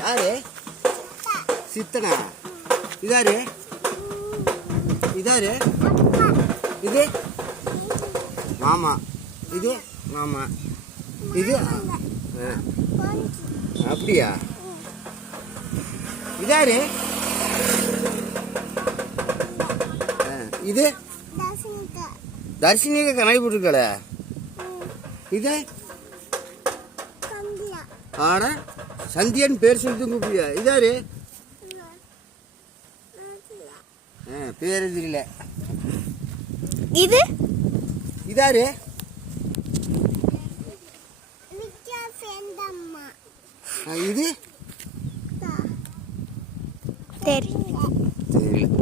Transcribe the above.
யாரு சித்தனா? இதாரு இதாரு இது மாமா, இது மாமா, இது அப்படியா? இதாரு இது தர்ஷினிக்கு கண்ணாடி போட்டுருக்கல. இது ஆட சந்தியன் பேர் சொல்லிட்டு கூப்பிடியா? இதாரு பேர் தெரியல. இது இதாரு இது தெரியல.